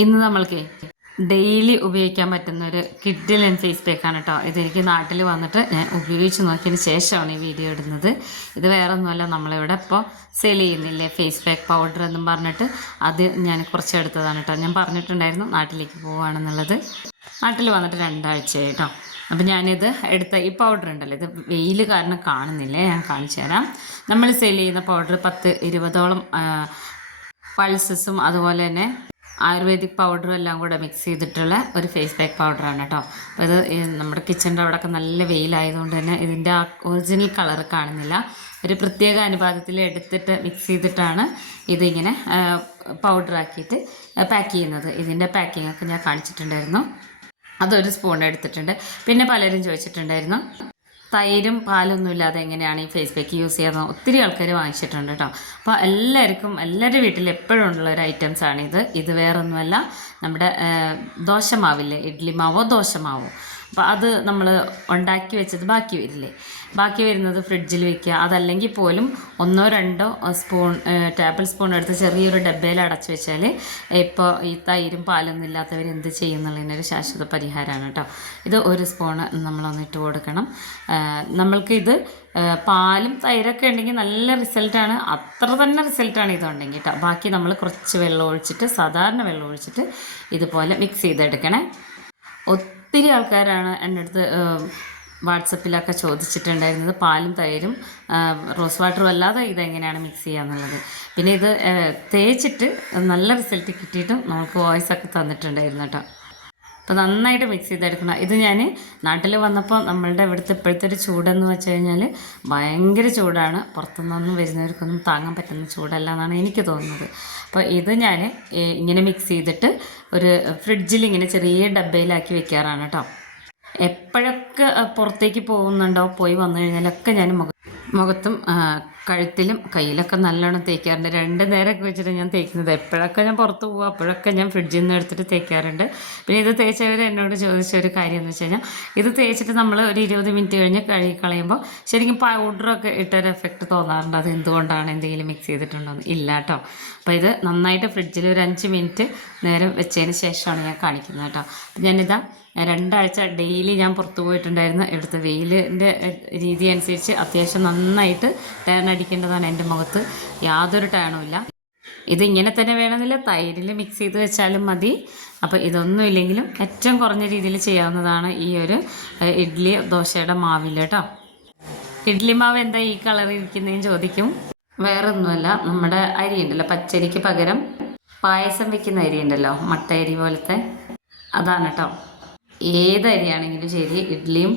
ഇന്ന് നമ്മൾക്ക് ഡെയിലി ഉപയോഗിക്കാൻ പറ്റുന്ന ഒരു കിഡിലൻ ഫേസ് പാക്കാണ് കേട്ടോ. ഇതെനിക്ക് നാട്ടിൽ വന്നിട്ട് ഞാൻ ഉപയോഗിച്ച് നോക്കിയതിന് ശേഷമാണ് ഈ വീഡിയോ ഇടുന്നത്. ഇത് വേറെ ഒന്നുമല്ല, നമ്മളിവിടെ ഇപ്പോൾ സെയിൽ ചെയ്യുന്നില്ലേ ഫേസ് പാക്ക് പൗഡർ എന്നും പറഞ്ഞിട്ട്, അത് ഞാൻ കുറച്ച് എടുത്തതാണ് കേട്ടോ. ഞാൻ പറഞ്ഞിട്ടുണ്ടായിരുന്നു നാട്ടിലേക്ക് പോവുകയാണെന്നുള്ളത്. നാട്ടിൽ വന്നിട്ട് 2 ആഴ്ചയായി കേട്ടോ. അപ്പം ഞാനിത് എടുത്ത ഈ പൗഡർ ഉണ്ടല്ലോ, ഇത് വെയിൽ കാരണം കാണുന്നില്ലേ, ഞാൻ കാണിച്ചു തരാം. നമ്മൾ സെയിൽ ചെയ്യുന്ന പൗഡർ 10-20ഓളം പൾസസും അതുപോലെ തന്നെ ആയുർവേദിക് പൗഡറും എല്ലാം കൂടെ മിക്സ് ചെയ്തിട്ടുള്ള ഒരു ഫേസ് പാക്ക് പൗഡറാണ് കേട്ടോ. അപ്പോൾ ഇത് നമ്മുടെ കിച്ചൻ്റെ അവിടെയൊക്കെ നല്ല വെയിലായതുകൊണ്ട് തന്നെ ഇതിൻ്റെ ആ ഒറിജിനൽ കളർ കാണുന്നില്ല. ഒരു പ്രത്യേക അനുപാതത്തിൽ എടുത്തിട്ട് മിക്സ് ചെയ്തിട്ടാണ് ഇതിങ്ങനെ പൗഡറാക്കിയിട്ട് പാക്ക് ചെയ്യുന്നത്. ഇതിൻ്റെ പാക്കിങ്ങൊക്കെ ഞാൻ കാണിച്ചിട്ടുണ്ടായിരുന്നു. അതൊരു സ്പൂൺ എടുത്തിട്ടുണ്ട്. പിന്നെ പലരും ചോദിച്ചിട്ടുണ്ടായിരുന്നു തൈരും പാലൊന്നും ഇല്ലാതെ എങ്ങനെയാണ് ഈ ഫേസ് പാക്ക് യൂസ് ചെയ്യാമെന്ന്. ഒത്തിരി ആൾക്കാർ വാങ്ങിച്ചിട്ടുണ്ട് കേട്ടോ. അപ്പോൾ എല്ലാവരുടെ വീട്ടിൽ എപ്പോഴും ഉള്ള ഒരു ഐറ്റംസാണിത്. ഇത് വേറൊന്നുമല്ല, നമ്മുടെ ദോശമാവില്ലേ, ഇഡ്ഡലി മാവോ ദോശമാവോ, അപ്പോൾ അത് നമ്മൾ ഉണ്ടാക്കി വെച്ചത് ബാക്കി വരില്ലേ, ബാക്കി വരുന്നത് ഫ്രിഡ്ജിൽ വെക്കുക. അതല്ലെങ്കിൽ പോലും 1-2 സ്പൂൺ ടേബിൾ സ്പൂൺ എടുത്ത് ചെറിയൊരു ഡബ്ബയിൽ അടച്ചു വെച്ചാൽ ഇപ്പോൾ ഈ തൈരും പാലൊന്നും ഇല്ലാത്തവർ എന്ത് ചെയ്യുന്നുള്ളതിനൊരു ശാശ്വത പരിഹാരമാണ് കേട്ടോ. ഇത് 1 സ്പൂണ് നമ്മളൊന്ന് ഇട്ട് കൊടുക്കണം. നമ്മൾക്കിത് പാലും തൈരൊക്കെ ഉണ്ടെങ്കിൽ നല്ല റിസൾട്ടാണ്, അത്ര തന്നെ റിസൾട്ടാണ് ഇതുണ്ടെങ്കിൽ കേട്ടോ. ബാക്കി നമ്മൾ കുറച്ച് വെള്ളം ഒഴിച്ചിട്ട്, സാധാരണ വെള്ളം ഒഴിച്ചിട്ട് ഇതുപോലെ മിക്സ് ചെയ്തെടുക്കണേ. ഒത്തിരി ആൾക്കാരാണ് എൻ്റെ അടുത്ത് വാട്സപ്പിലൊക്കെ ചോദിച്ചിട്ടുണ്ടായിരുന്നത് പാലും തൈരും റോസ് വാട്ടറും അല്ലാതെ ഇതെങ്ങനെയാണ് മിക്സ് ചെയ്യാന്നുള്ളത്. പിന്നെ ഇത് തേച്ചിട്ട് നല്ല റിസൾട്ട് കിട്ടിയിട്ടും നമുക്ക് വോയിസൊക്കെ തന്നിട്ടുണ്ടായിരുന്നു കേട്ടോ. അപ്പോൾ നന്നായിട്ട് മിക്സ് ചെയ്തെടുക്കണം. ഇത് ഞാൻ നാട്ടിൽ വന്നപ്പോൾ നമ്മളുടെ ഇവിടുത്തെ ഇപ്പോഴത്തെ ഒരു ചൂടെന്ന് വെച്ച് കഴിഞ്ഞാൽ ഭയങ്കര ചൂടാണ്. പുറത്തുനിന്നൊന്നും വരുന്നവർക്കൊന്നും താങ്ങാൻ പറ്റുന്ന ചൂടല്ല എന്നാണ് എനിക്ക് തോന്നുന്നത്. അപ്പോൾ ഇത് ഞാൻ ഇങ്ങനെ മിക്സ് ചെയ്തിട്ട് ഒരു ഫ്രിഡ്ജിൽ ഇങ്ങനെ ചെറിയ ഡബ്ബയിലാക്കി വെക്കാറാണ് കേട്ടോ. എപ്പോഴൊക്കെ പുറത്തേക്ക് പോകുന്നുണ്ടോ, പോയി വന്നു കഴിഞ്ഞാലൊക്കെ ഞാൻ മുഖത്തും കഴുത്തിലും കയ്യിലൊക്കെ നല്ലോണം തേക്കാറുണ്ട്. 2 നേരമൊക്കെ വെച്ചിട്ട് ഞാൻ തേക്കുന്നത്. എപ്പോഴൊക്കെ ഞാൻ പുറത്ത് പോകുക അപ്പോഴൊക്കെ ഞാൻ ഫ്രിഡ്ജിൽ നിന്ന് എടുത്തിട്ട് തേക്കാറുണ്ട്. പിന്നെ ഇത് തേച്ചവർ എന്നോട് ചോദിച്ച ഒരു കാര്യം എന്ന് വെച്ച് കഴിഞ്ഞാൽ, ഇത് തേച്ചിട്ട് നമ്മൾ ഒരു 20 മിനിറ്റ് കഴിഞ്ഞ് കഴുകി കളയുമ്പോൾ ശരിക്കും പൗഡറൊക്കെ ഇട്ടൊരു എഫക്റ്റ് തോന്നാറുണ്ട്. അത് എന്തുകൊണ്ടാണ്, എന്തെങ്കിലും മിക്സ് ചെയ്തിട്ടുണ്ടോയെന്ന്. ഇല്ല കേട്ടോ. അപ്പോൾ ഇത് നന്നായിട്ട് ഫ്രിഡ്ജിൽ ഒരു 5 മിനിറ്റ് നേരം വെച്ചതിന് ശേഷമാണ് ഞാൻ കാണിക്കുന്നത് കേട്ടോ. അപ്പം ഞാനിതാ 2 ആഴ്ച ഡെയിലി ഞാൻ പുറത്ത് പോയിട്ടുണ്ടായിരുന്നു. ഇവിടുത്തെ വെയിലിൻ്റെ രീതി അനുസരിച്ച് അത്യാവശ്യം നന്നായിട്ട് ടേൺ അടിക്കേണ്ടതാണ് എൻ്റെ മുഖത്ത്. യാതൊരു ടേണും ഇല്ല. ഇതിങ്ങനെ തന്നെ വേണമെന്നില്ല, തൈരിൽ മിക്സ് ചെയ്ത് വെച്ചാലും മതി. അപ്പോൾ ഇതൊന്നും ഇല്ലെങ്കിലും ഏറ്റവും കുറഞ്ഞ രീതിയിൽ ചെയ്യാവുന്നതാണ് ഈ ഒരു ഇഡ്ഡലി ദോശയുടെ മാവിൽ കേട്ടോ. ഇഡ്ഡലി മാവ് എന്താ ഈ കളറിൽ ഇരിക്കുന്നതെന്ന് ചോദിക്കും. വേറൊന്നുമല്ല, നമ്മുടെ അരി ഉണ്ടല്ലോ, പച്ചരിക്ക് പകരം പായസം വെക്കുന്ന അരി ഉണ്ടല്ലോ, മട്ട അരി പോലത്തെ, അതാണ് കേട്ടോ. ഏത് അരിയാണെങ്കിലും ശരി, ഇഡ്ഡലിയും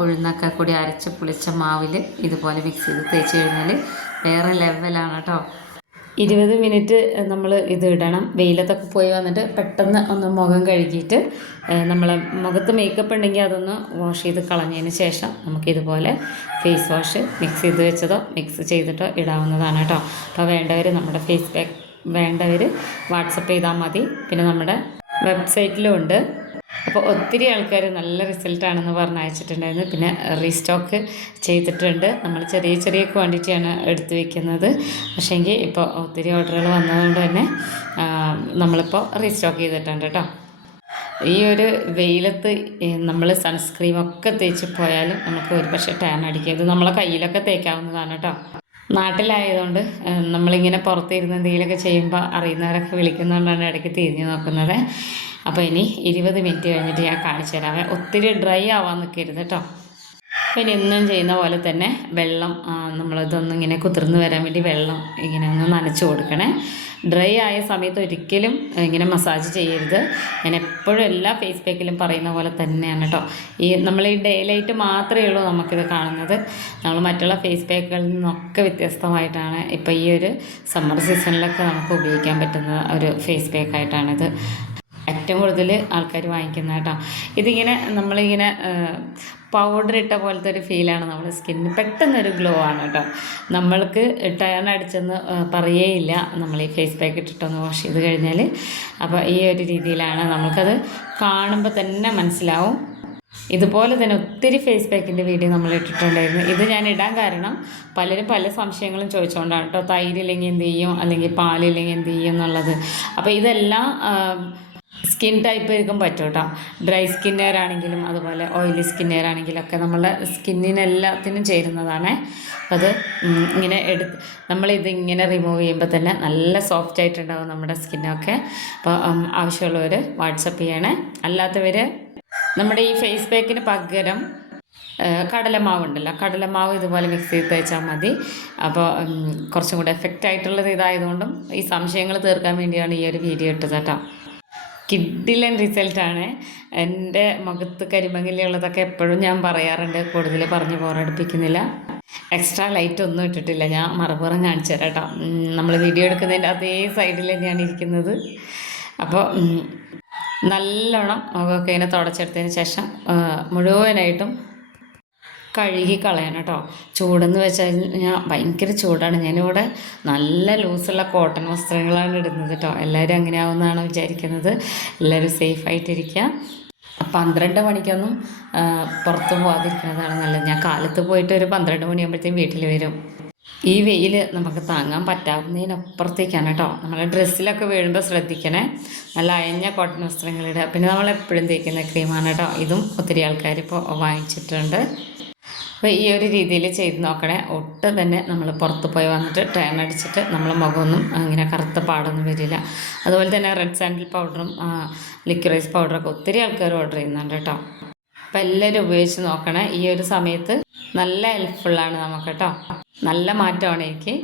ഉഴുന്നൊക്കെ കൂടി അരച്ച് പുളിച്ച മാവിൽ ഇതുപോലെ മിക്സ് ചെയ്ത് തേച്ച് കഴിഞ്ഞാൽ വേറെ ലെവലാണ് കേട്ടോ. 20 മിനിറ്റ് നമ്മൾ ഇത് ഇടണം. വെയിലത്തൊക്കെ പോയി വന്നിട്ട് പെട്ടെന്ന് ഒന്ന് മുഖം കഴുകിയിട്ട് നമ്മളെ മുഖത്ത് മേക്കപ്പ് ഉണ്ടെങ്കിൽ അതൊന്ന് വാഷ് ചെയ്ത് കളഞ്ഞതിന് ശേഷം നമുക്കിതുപോലെ ഫേസ് വാഷ് മിക്സ് ചെയ്ത് വെച്ചതോ മിക്സ് ചെയ്തിട്ടോ ഇടാവുന്നതാണ് കേട്ടോ. അപ്പോൾ വേണ്ടവർ നമ്മുടെ ഫേസ് പാക്ക് വേണ്ടവർ വാട്സപ്പ് ചെയ്താൽ മതി. പിന്നെ നമ്മുടെ വെബ്സൈറ്റിലും ഉണ്ട്. അപ്പോൾ ഒത്തിരി ആൾക്കാർ നല്ല റിസൾട്ടാണെന്ന് പറഞ്ഞ് അയച്ചിട്ടുണ്ടായിരുന്നു. പിന്നെ റീസ്റ്റോക്ക് ചെയ്തിട്ടുണ്ട്. നമ്മൾ ചെറിയ ക്വാണ്ടിറ്റിയാണ് എടുത്ത് വയ്ക്കുന്നത്. പക്ഷേങ്കിൽ ഇപ്പോൾ ഒത്തിരി ഓർഡറുകൾ വന്നതുകൊണ്ട് തന്നെ നമ്മളിപ്പോൾ റീസ്റ്റോക്ക് ചെയ്തിട്ടുണ്ട് കേട്ടോ. ഈ ഒരു വെയിലത്ത് നമ്മൾ സൺസ്ക്രീമൊക്കെ തേച്ച് പോയാലും നമുക്ക് ഒരു പക്ഷേ ടാൻ അടിക്കുക. ഇത് നമ്മളെ കയ്യിലൊക്കെ തേക്കാവുന്നതാണ് കേട്ടോ. നാട്ടിലായതുകൊണ്ട് നമ്മളിങ്ങനെ പുറത്തിരുന്ന് എന്തെങ്കിലുമൊക്കെ ചെയ്യുമ്പോൾ അറിയുന്നവരൊക്കെ വിളിക്കുന്നതുകൊണ്ടാണ് ഇടയ്ക്ക് തിരിഞ്ഞ് നോക്കുന്നത്. അപ്പോൾ ഇനി 20 മിനിറ്റ് കഴിഞ്ഞിട്ട് ഞാൻ കാണിച്ചു തരാമേ. ഒത്തിരി ഡ്രൈ ആവാൻ നിൽക്കരുത് കേട്ടോ. പിന്നെ എന്നും ചെയ്യുന്ന പോലെ തന്നെ വെള്ളം നമ്മളിതൊന്നും ഇങ്ങനെ കുതിർന്ന് വരാൻ വേണ്ടി വെള്ളം ഇങ്ങനെ ഒന്ന് നനച്ച് കൊടുക്കണേ. ഡ്രൈ ആയ സമയത്ത് ഒരിക്കലും ഇങ്ങനെ മസാജ് ചെയ്യരുത്. ഞാൻ എപ്പോഴും എല്ലാ ഫേസ് പാക്കിലും പറയുന്ന പോലെ തന്നെയാണ് കേട്ടോ. നമ്മൾ ഈ ഡേ ലൈറ്റ് മാത്രമേ ഉള്ളൂ നമുക്കിത് കാണുന്നത്. നമ്മൾ മറ്റുള്ള ഫേസ് പാക്കുകളിൽ നിന്നൊക്കെ വ്യത്യസ്തമായിട്ടാണ് ഇപ്പോൾ ഈ ഒരു സമ്മർ സീസണിലൊക്കെ നമുക്ക് ഉപയോഗിക്കാൻ പറ്റുന്ന ഒരു ഫേസ് പാക്കായിട്ടാണിത് ഏറ്റവും കൂടുതൽ ആൾക്കാർ വാങ്ങിക്കുന്നത് കേട്ടോ. ഇതിങ്ങനെ നമ്മളിങ്ങനെ പൗഡർ ഇട്ട പോലത്തെ ഒരു ഫീലാണ് നമ്മുടെ സ്കിന്നിന്. പെട്ടെന്നൊരു ഗ്ലോ ആണ് കേട്ടോ. നമ്മൾക്ക് ടേൺ അടിച്ചെന്ന് പറയേയില്ല നമ്മൾ ഈ ഫേസ് പാക്ക് ഇട്ടിട്ടൊന്ന് വാഷ് ചെയ്ത് കഴിഞ്ഞാൽ. അപ്പോൾ ഈ ഒരു രീതിയിലാണ് നമുക്കത് കാണുമ്പോൾ തന്നെ മനസ്സിലാവും. ഇതുപോലെ തന്നെ ഒത്തിരി ഫേസ് പാക്കിൻ്റെ വീഡിയോ നമ്മൾ ഇട്ടിട്ടുണ്ടായിരുന്നു. ഇത് ഞാൻ ഇടാൻ കാരണം പലരും പല സംശയങ്ങളും ചോദിച്ചുകൊണ്ടാണ് കേട്ടോ. തൈരില്ലെങ്കിൽ എന്ത് ചെയ്യും, അല്ലെങ്കിൽ പാലില്ലെങ്കിൽ എന്ത് ചെയ്യും എന്നുള്ളത്. അപ്പോൾ ഇതെല്ലാം സ്കിൻ ടൈപ്പുകാർക്കും പറ്റും കേട്ടോ. ഡ്രൈ സ്കിന്നുകാരാണെങ്കിലും അതുപോലെ ഓയിലി സ്കിന്നുകാരാണെങ്കിലൊക്കെ നമ്മളെ സ്കിന്നിനെല്ലാത്തിനും ചേരുന്നതാണ്. അപ്പോൾ അത് ഇങ്ങനെ നമ്മളിത് ഇങ്ങനെ റിമൂവ് ചെയ്യുമ്പോൾ തന്നെ നല്ല സോഫ്റ്റ് ആയിട്ടുണ്ടാവും നമ്മുടെ സ്കിന്നൊക്കെ. അപ്പോൾ ആവശ്യമുള്ളവർ വാട്സപ്പ് ചെയ്യണേ. അല്ലാത്തവർ നമ്മുടെ ഈ ഫേസ് പാക്കിന് പകരം കടലമാവ് ഉണ്ടല്ലോ, കടലമാവ് ഇതുപോലെ മിക്സ് ചെയ്ത് തേച്ചാൽ മതി. അപ്പോൾ കുറച്ചും കൂടെ എഫക്റ്റ് ആയിട്ടുള്ളത് ഇതായതുകൊണ്ടും ഈ സംശയങ്ങൾ തീർക്കാൻ വേണ്ടിയാണ് ഈ ഒരു വീഡിയോ ഇട്ടത് കേട്ടോ. കിഡിലൻ റിസൾട്ടാണ്. എൻ്റെ മുഖത്ത് കരിമങ്ങലുള്ളതൊക്കെ എപ്പോഴും ഞാൻ പറയാറുണ്ട്, കൂടുതൽ പറഞ്ഞ് ബോറടിപ്പിക്കുന്നില്ല. എക്സ്ട്രാ ലൈറ്റ് ഒന്നും ഇട്ടിട്ടില്ല, ഞാൻ മറുപുറം കാണിച്ചു തരാം കേട്ടോ. നമ്മൾ വീഡിയോ എടുക്കുന്നതിൻ്റെ അതേ സൈഡിൽ തന്നെയാണ് ഇരിക്കുന്നത്. അപ്പോൾ നല്ലോണം മുഖമൊക്കെ ഇങ്ങനെ തുടച്ചെടുത്തതിന് ശേഷം മുഴുവനായിട്ടും കഴുകി കളയണം കേട്ടോ. ചൂടെന്ന് വെച്ചാൽ ഭയങ്കര ചൂടാണ്. ഞാനിവിടെ നല്ല ലൂസുള്ള കോട്ടൺ വസ്ത്രങ്ങളാണ് ഇടുന്നത് കേട്ടോ. എല്ലാവരും അങ്ങനെ ആവുമെന്നാണ് വിചാരിക്കുന്നത്. എല്ലാവരും സേഫായിട്ടിരിക്കുക. 12 മണിക്കൊന്നും പുറത്ത് പോകാതിരിക്കുന്നതാണ് നല്ലത്. ഞാൻ കാലത്ത് പോയിട്ട് ഒരു 12 മണിയാകുമ്പോഴത്തേക്കും വീട്ടിൽ വരും. ഈ വെയിൽ നമുക്ക് താങ്ങാൻ പറ്റാവുന്നതിനപ്പുറത്തേക്കാണ് കേട്ടോ. നമ്മൾ ഡ്രസ്സിലൊക്കെ വീഴുമ്പോൾ ശ്രദ്ധിക്കണേ. നല്ല അയഞ്ഞ കോട്ടൺ വസ്ത്രങ്ങളിടുക. പിന്നെ നമ്മളെപ്പോഴും തേക്കുന്ന ക്രീമാണ് കേട്ടോ. ഇതും ഒത്തിരി ആൾക്കാർ ഇപ്പോൾ വാങ്ങിച്ചിട്ടുണ്ട്. അപ്പോൾ ഈ ഒരു രീതിയിൽ ചെയ്ത് നോക്കണേ. ഒട്ടും തന്നെ നമ്മൾ പുറത്ത് പോയി വന്നിട്ട് ടേൺ അടിച്ചിട്ട് നമ്മൾ മുഖമൊന്നും അങ്ങനെ കറുത്ത പാടൊന്നും വരില്ല. അതുപോലെ തന്നെ റെഡ് സാൻഡിൽ പൗഡറും ലിക്വിറൈസ് പൗഡറൊക്കെ ഒത്തിരി ആൾക്കാർ ഓർഡർ ചെയ്യുന്നുണ്ട് കേട്ടോ. അപ്പോൾ എല്ലാവരും ഉപയോഗിച്ച് നോക്കണേ. ഈ ഒരു സമയത്ത് നല്ല ഹെൽപ്ഫുള്ളാണ് നമുക്ക് കേട്ടോ. നല്ല മാറ്റമാണ് എനിക്ക്.